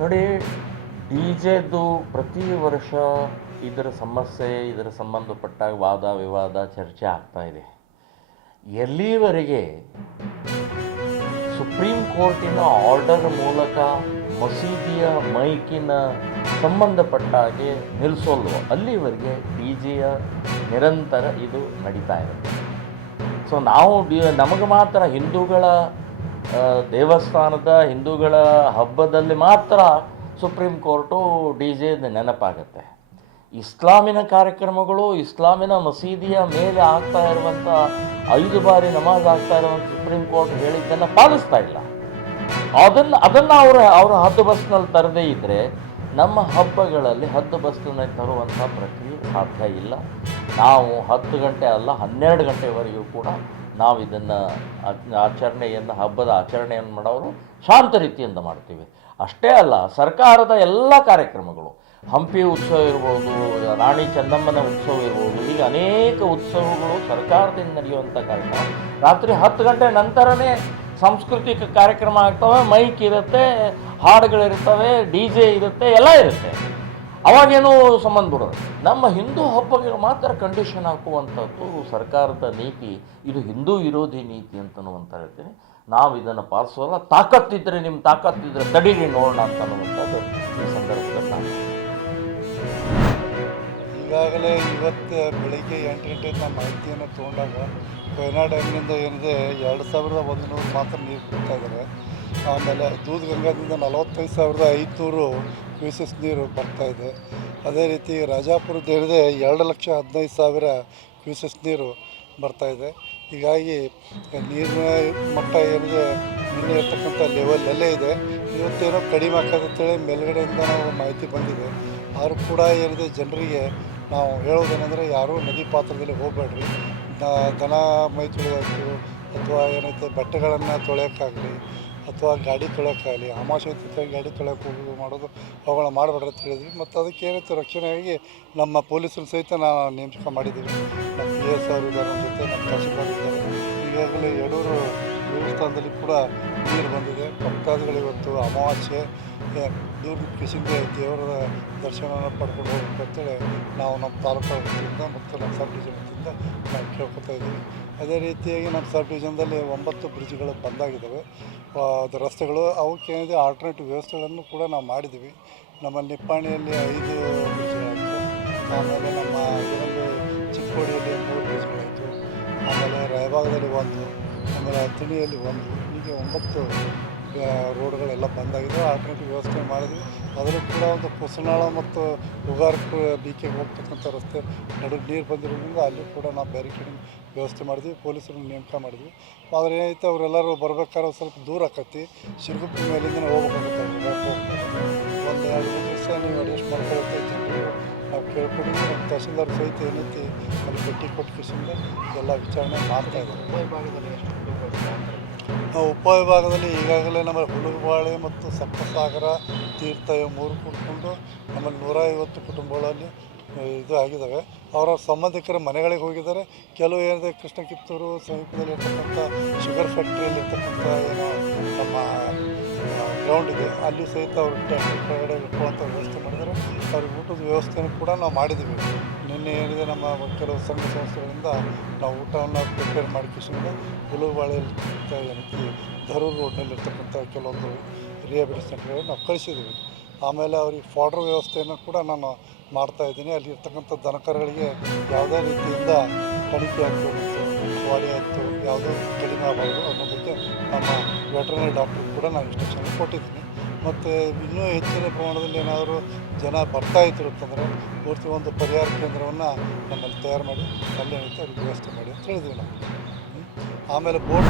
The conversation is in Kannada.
ನೋಡಿ, ಡಿ ಜೆದು ಪ್ರತಿ ವರ್ಷ ಇದರ ಸಮಸ್ಯೆ, ಇದರ ಸಂಬಂಧಪಟ್ಟಾಗ ವಾದ ವಿವಾದ ಚರ್ಚೆ ಆಗ್ತಾ ಇದೆ. ಎಲ್ಲಿವರೆಗೆ ಸುಪ್ರೀಂ ಕೋರ್ಟಿನ ಆರ್ಡರ್ ಮೂಲಕ ಮಸೀದಿಯ ಮೈಕಿನ ಸಂಬಂಧಪಟ್ಟ ಹಾಗೆ ನಿಲ್ಲಿಸೋಲ್ವೋ ಅಲ್ಲಿವರೆಗೆ ಡಿ ಜೆಯ ನಿರಂತರ ಇದು ನಡೀತಾ ಇರುತ್ತೆ. ಸೊ ನಾವು ನಮಗೆ ಮಾತ್ರ ಹಿಂದೂಗಳ ದೇವಸ್ಥಾನದ ಹಿಂದೂಗಳ ಹಬ್ಬದಲ್ಲಿ ಮಾತ್ರ ಸುಪ್ರೀಂ ಕೋರ್ಟು ಡಿ ಜೆ ನೆನಪಾಗುತ್ತೆ. ಇಸ್ಲಾಮಿನ ಕಾರ್ಯಕ್ರಮಗಳು, ಇಸ್ಲಾಮಿನ ಮಸೀದಿಯ ಮೇಲೆ ಆಗ್ತಾ ಇರುವಂಥ 5 ಬಾರಿ ನಮಾಜ್ ಆಗ್ತಾ ಇರುವಂಥ ಸುಪ್ರೀಂ ಕೋರ್ಟ್ ಹೇಳಿದ್ದನ್ನು ಪಾಲಿಸ್ತಾ ಇಲ್ಲ. ಅದನ್ನು ಅವರ ಹದ್ದು ಬಸ್ನಲ್ಲಿ ತರದೇ ಇದ್ದರೆ ನಮ್ಮ ಹಬ್ಬಗಳಲ್ಲಿ ಹದ್ದು ಬಸ್ನಲ್ಲಿ ತರುವಂಥ ಪ್ರಕ್ರಿಯೆ ಸಾಧ್ಯ ಇಲ್ಲ. ನಾವು 10 ಗಂಟೆ ಅಲ್ಲ 12 ಗಂಟೆವರೆಗೂ ಕೂಡ ನಾವು ಇದನ್ನು ಹಬ್ಬದ ಆಚರಣೆಯನ್ನು ಮಾಡೋರು ಶಾಂತ ರೀತಿಯಿಂದ ಮಾಡ್ತೀವಿ. ಅಷ್ಟೇ ಅಲ್ಲ, ಸರ್ಕಾರದ ಎಲ್ಲ ಕಾರ್ಯಕ್ರಮಗಳು, ಹಂಪಿ ಉತ್ಸವ ಇರ್ಬೋದು, ರಾಣಿ ಚೆನ್ನಮ್ಮನ ಉತ್ಸವ ಇರ್ಬೋದು, ಹೀಗೆ ಅನೇಕ ಉತ್ಸವಗಳು ಸರ್ಕಾರದಿಂದ ನಡೆಯುವಂಥ ಕಾರ್ಯಕ್ರಮ ರಾತ್ರಿ 10 ಗಂಟೆ ನಂತರನೇ ಸಾಂಸ್ಕೃತಿಕ ಕಾರ್ಯಕ್ರಮ ಆಗ್ತವೆ. ಮೈಕ್ ಇರುತ್ತೆ, ಹಾಡುಗಳಿರ್ತವೆ, ಡಿ ಜೆ ಇರುತ್ತೆ, ಎಲ್ಲ ಇರುತ್ತೆ. ಅವಾಗೇನೂ ಸಂಬಂಧ ಬಿಡೋದು. ನಮ್ಮ ಹಿಂದೂ ಹಬ್ಬಗಳು ಮಾತ್ರ ಕಂಡೀಷನ್ ಹಾಕುವಂಥದ್ದು ಸರ್ಕಾರದ ನೀತಿ. ಇದು ಹಿಂದೂ ವಿರೋಧಿ ನೀತಿ ಅಂತಲೂ ಅಂತ ಹೇಳ್ತೀನಿ. ನಾವು ಇದನ್ನು ಪಾಲಿಸೋಲ್ಲ. ತಾಕತ್ತಿದ್ದರೆ, ನಿಮ್ಮ ತಾಕತ್ತಿದ್ದರೆ ತಡೀರಿ ನೋಡೋಣ ಅಂತನ್ನುವಂಥದ್ದು ಈ ಸಂದರ್ಭದಲ್ಲಿ ನಾನು ಈಗಾಗಲೇ ಇವತ್ತು ಬೆಳಿಗ್ಗೆ 8 ಗಂಟೆಯಿಂದ ಮಾಹಿತಿಯನ್ನು ತೊಗೊಂಡಾಗ ಕೊಯ್ನಾ ಡ್ಯಾಮ್ನಿಂದ ಏನಿದೆ 2100 ಮಾತ್ರ ನೀರು ಬಿಡ್ತಾ ಇದ್ದಾರೆ. ಆಮೇಲೆ ದೂಧಗಂಗಾದಿಂದ 45,500 ಕ್ಯೂಸೆಸ್ ನೀರು ಬರ್ತಾಯಿದೆ. ಅದೇ ರೀತಿ ರಾಜಾಪುರದ ಏನಿದೆ 2,15,000 ಕ್ಯೂಸೆಸ್ ನೀರು ಬರ್ತಾಯಿದೆ. ಹೀಗಾಗಿ ನೀರಿನ ಮಟ್ಟ ಏನಿದೆ ನಿನ್ನೆ ಇರ್ತಕ್ಕಂಥ ಲೆವೆಲಲ್ಲೇ ಇದೆ. ಇವತ್ತೇನೋ ಕಡಿಮೆ ಆಗ್ತದಂತೇಳಿ ಮೇಲ್ಗಡೆಯಿಂದ ನಾವು ಮಾಹಿತಿ ಬಂದಿದೆ. ಆದರೂ ಕೂಡ ಏನಿದೆ ಜನರಿಗೆ ನಾವು ಹೇಳೋದೇನೆಂದರೆ, ಯಾರೂ ನದಿ ಪಾತ್ರದಲ್ಲಿ ಹೋಗಬೇಡ್ರಿ. ದನ ಮೈ ತೊಳೆಯೋದು ಅಥವಾ ಏನೈತೆ ಬಟ್ಟೆಗಳನ್ನು ತೊಳೆಯೋಕ್ಕಾಗಲಿ ಅಥವಾ ಗಾಡಿ ತೊಳೆಯೋಕ್ಕಾಗಲಿ, ಅಮಾವಾಸ್ಯೆ ತಿಥಿಯಾಗಿ ಗಾಡಿ ತೊಳೆಯೋಕೆ ಹೋಗೋದು ಮಾಡೋದು ಅವುಗಳನ್ನ ಮಾಡಬೇಡ್ರಿ ಅಂತ ಹೇಳಿದ್ವಿ. ಮತ್ತು ಅದಕ್ಕೆ ಏನೈತೆ ರಕ್ಷಣೆಯಾಗಿ ನಮ್ಮ ಪೊಲೀಸರು ಸಹಿತ ನಾವು ನೇಮಕ ಮಾಡಿದ್ದೀವಿ. ನಮ್ಮ ಪಿ ಎಸ್ ಅವರು ಇದ್ದಾರೆ, ನಮ್ಮ ಜೊತೆ ನಮ್ಮ ತಹಸೀಲ್ದಾರ್ ಇದ್ದಾರೆ. ಈಗಾಗಲೇ ಯಡೂರು ದೇವಸ್ಥಾನದಲ್ಲಿ ಕೂಡ ನೀರು ಬಂದಿದೆ. ಭಕ್ತಾದಿಗಳು ಇವತ್ತು ಅಮಾವಾಸ್ಯೆ ದೂರ ಕಿಶಿಂದ ದೇವರ ದರ್ಶನವನ್ನು ಪಡ್ಕೊಂಡು ಹೋಗ್ಬೇಕು ಅಂತೇಳಿ ನಾವು ನಮ್ಮ ತಾಲೂಕು ವತಿಯಿಂದ ಮತ್ತು ನಮ್ಮ ಸಬ್ ಡಿವಿಷನ್ ವತಿಯಿಂದ ನಾವು ಕೇಳ್ಕೊತಾ ಇದ್ದೀವಿ. ಅದೇ ರೀತಿಯಾಗಿ ನಮ್ಮ ಸಬ್ ಡಿವಿಷನ್ದಲ್ಲಿ 9 ಬ್ರಿಡ್ಜ್ಗಳು ಬಂದಾಗಿದ್ದಾವೆ. ಅದು ರಸ್ತೆಗಳು ಅವಕ್ಕೇನಿದೆ ಆಲ್ಟರ್ನೇಟಿವ್ ವ್ಯವಸ್ಥೆಗಳನ್ನು ಕೂಡ ನಾವು ಮಾಡಿದ್ದೀವಿ. ನಮ್ಮಲ್ಲಿ ನಿಪ್ಪಾಣಿಯಲ್ಲಿ 5 ಬ್ರಿಡ್ಜ್ಗಳಾಯಿತು. ಆಮೇಲೆ ನಮ್ಮ ಇದರಲ್ಲಿ ಚಿಕ್ಕೋಡಿಯಲ್ಲಿ 3 ಬ್ರಿಡ್ಜ್ಗಳಾಯಿತು. ಆಮೇಲೆ ರಾಯಭಾಗದಲ್ಲಿ 1, ಆಮೇಲೆ ಹತ್ತಿಣಿಯಲ್ಲಿ 1, ಹೀಗೆ 9 ರೋಡ್ಗಳೆಲ್ಲ ಬಂದಾಗಿದೆ. ಆಲ್ಟರ್ನೇಟಿವ್ ವ್ಯವಸ್ಥೆ ಮಾಡಿದ್ವಿ. ಅದರಲ್ಲೂ ಕೂಡ ಒಂದು ಕುಸನಾಳ ಮತ್ತು ಉಗಾರಕ್ಕೆ BKಗೆ ಹೋಗ್ತಕ್ಕಂಥ ರಸ್ತೆ ನಡುವೆ ನೀರು ಬಂದಿರೋದ್ರಿಂದ ಅಲ್ಲಿ ಕೂಡ ನಾವು ಬ್ಯಾರಿಕೇಡಿಂಗ್ ವ್ಯವಸ್ಥೆ ಮಾಡಿದ್ವಿ. ಪೊಲೀಸರನ್ನು ನೇಮಕ ಮಾಡಿದ್ವಿ. ಆದರೆ ಏನೈತೆ ಅವರೆಲ್ಲರೂ ಬರ್ಬೇಕಾದ್ರೆ ಸ್ವಲ್ಪ ದೂರ ಆಕತಿ, ಶಿರಗುಪ್ಪಿ ಮೇಲಿಂದನೇ ಹೋಗ್ಬೇಕಾಗುತ್ತೆ. ಒಂದು 2-3 ದಿವಸ ನೀವು ಅಡ್ಜಸ್ಟ್ ಮಾಡ್ಕೊಳ್ಳುತ್ತೆ ಜನರು ನಾವು ಕೇಳ್ಕೊಂಡಿದ್ವಿ. ನಮ್ಮ ತಹಸೀಲ್ದಾರ್ ಸಹಿತ ಏನೈತಿ ಅಲ್ಲಿ ಭೇಟಿ ಕೊಟ್ಟು ಕಿಸಿಂದ ಎಲ್ಲ ವಿಚಾರಣೆ ಮಾಡ್ತಾಯಿದ್ದಾರೆ. ಉಪವಿಭಾಗದಲ್ಲಿ ಈಗಾಗಲೇ ನಮ್ಮಲ್ಲಿ ಹುಲುಗಬಾಳೆ ಮತ್ತು ಸಪ್ತಸಾಗರ ತೀರ್ಥ 3 ಕೂಡಿಕೊಂಡು ನಮ್ಮಲ್ಲಿ 150 ಕುಟುಂಬಗಳಲ್ಲಿ ಇದು ಆಗಿದ್ದಾವೆ. ಅವರ ಸಂಬಂಧಿಕರ ಮನೆಗಳಿಗೆ ಹೋಗಿದ್ದಾರೆ. ಕೆಲವು ಏನಿದೆ ಕೃಷ್ಣ ಕಿತ್ತೂರು ಸಮೀಪದಲ್ಲಿ ಇರ್ತಕ್ಕಂಥ ಶುಗರ್ ಫ್ಯಾಕ್ಟ್ರಿಯಲ್ಲಿ ಇರ್ತಕ್ಕಂಥ ಏನೋ ನಮ್ಮ ಗ್ರೌಂಡ್ ಇದೆ, ಅಲ್ಲಿ ಸಹಿತ ಅವರು ಟ್ಯಾಕ್ಟ್ರಿ ಕೆಳಗಡೆ ಇಟ್ಕೊಳ್ಳುವಂಥ ವ್ಯವಸ್ಥೆ ಮಾಡಿದ್ದಾರೆ. ಅವ್ರಿಗೆ ಊಟದ ವ್ಯವಸ್ಥೆಯನ್ನು ಕೂಡ ನಾವು ಮಾಡಿದ್ದೀವಿ. ನಿನ್ನೆ ಏನಿದೆ ನಮ್ಮ ಕೆಲವು ಸಂಘ ಸಂಸ್ಥೆಗಳಿಂದ ನಾವು ಊಟವನ್ನು ಪ್ರಿಪೇರ್ ಮಾಡಿಕೊಂಡು ಹುಲುಗಬಾಳೆಯಲ್ಲಿ ಏನಕ್ಕೆ ಧರೂರು ರೋಡ್ನಲ್ಲಿರ್ತಕ್ಕಂಥ ಕೆಲವೊಂದು ರಿಹ್ಯಾಬಿಲಿಟೇಷನ್ ಸೆಂಟರ್ಗಳನ್ನು ನಾವು ಕಳಿಸಿದ್ದೀವಿ. ಆಮೇಲೆ ಅವ್ರಿಗೆ ಫಾಡ್ರ್ ವ್ಯವಸ್ಥೆಯನ್ನು ಕೂಡ ನಾನು ಮಾಡ್ತಾಯಿದ್ದೀನಿ. ಅಲ್ಲಿ ಇರ್ತಕ್ಕಂಥ ದನಕರುಗಳಿಗೆ ಯಾವುದೇ ರೀತಿಯಿಂದ ಕಣಿಕೆ ಆಯಿತು ಮತ್ತು ಬಾಡಿ ಆಯಿತು ಯಾವುದೂ ಕಡಿಮೆ ಆಗಬಾರ್ದು ಅನ್ನೋದಕ್ಕೆ ನಮ್ಮ ವೆಟ್ರನರಿ ಡಾಕ್ಟ್ರಿಗೆ ಕೂಡ ನಾನು ಇನ್ಸ್ಟ್ರಕ್ಷನ್ ಕೊಟ್ಟಿದ್ದೀನಿ. ಮತ್ತು ಇನ್ನೂ ಹೆಚ್ಚಿನ ಪ್ರಮಾಣದಲ್ಲಿ ಏನಾದರೂ ಜನ ಬರ್ತಾಯಿದ್ರು ಅಂತಂದರೆ ಪೂರ್ತಿ ಒಂದು ಪರಿಹಾರ ಕೇಂದ್ರವನ್ನು ನಮ್ಮಲ್ಲಿ ತಯಾರು ಮಾಡಿ ಅಲ್ಲೇನೈತೆ ಅವ್ರಿಗೆ ವ್ಯವಸ್ಥೆ ಮಾಡಿ ಅಂತ ಹೇಳಿದ್ವಿ ನಾವು. ಆಮೇಲೆ ಬೋಟ್